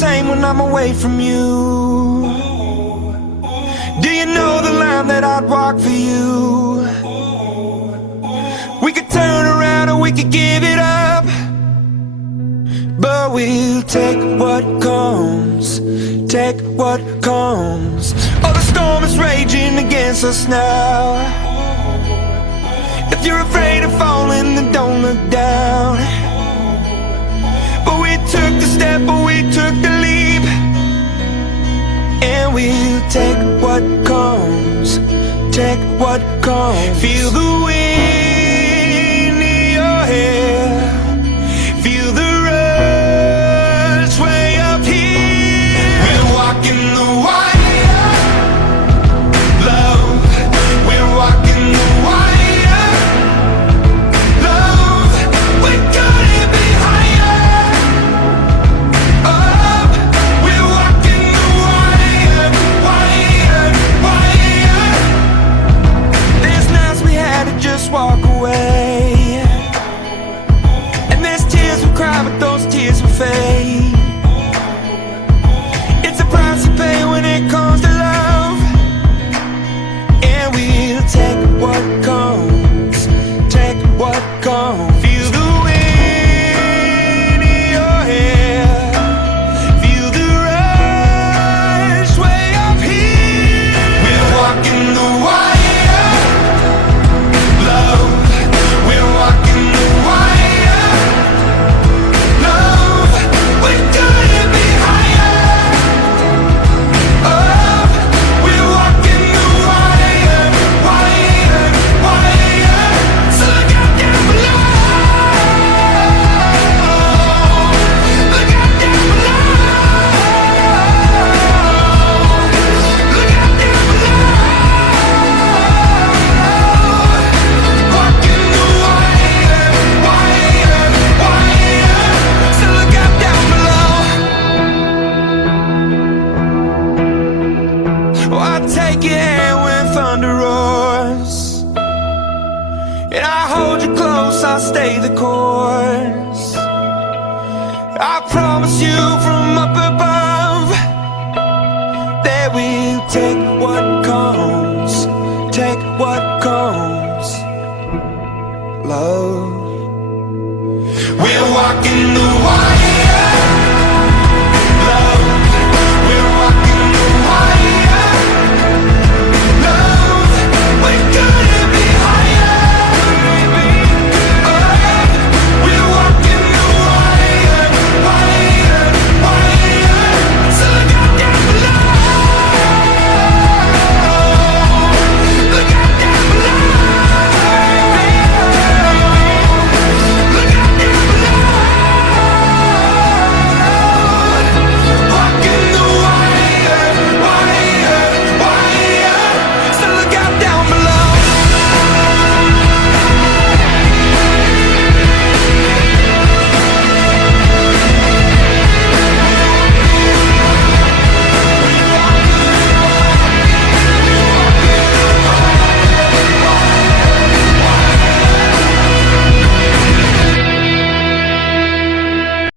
same when I'm away from you. Do you know the line that I'd walk for you? We could turn around or we could give it up, but we'll take what comes, take what comes. Oh, the storm is raging against us now. If you're afraid of falling, then don't look down. But we took the step, but we took the leap, and we'll take what comes, take what comes. Feel the wind in your hair, feel the rush way up here. We're walking the wire, love. We're walking the wire, love. We're gonna be higher, up. We're walking the wire, wire, wire. There's nights we had to just walk away, and there's tears we cry, but those tears will fade. It's a price you pay when it comes to love, and we'll take what comes, take what comes. Feel the wind in your hair, feel the rush way up here. We're walking the wire, love. We're walking the wire, love. We're gonna be higher, up. We're walking the wire, wire, wire. So look out down below, look out down below, look out down below. Walking the wire, wire, wire. So look out down below. Oh, I take your hand when thunder roars, and I hold you close, I'll stay the course. I promise you from up above that we'll take what comes, take what comes, love. We're walking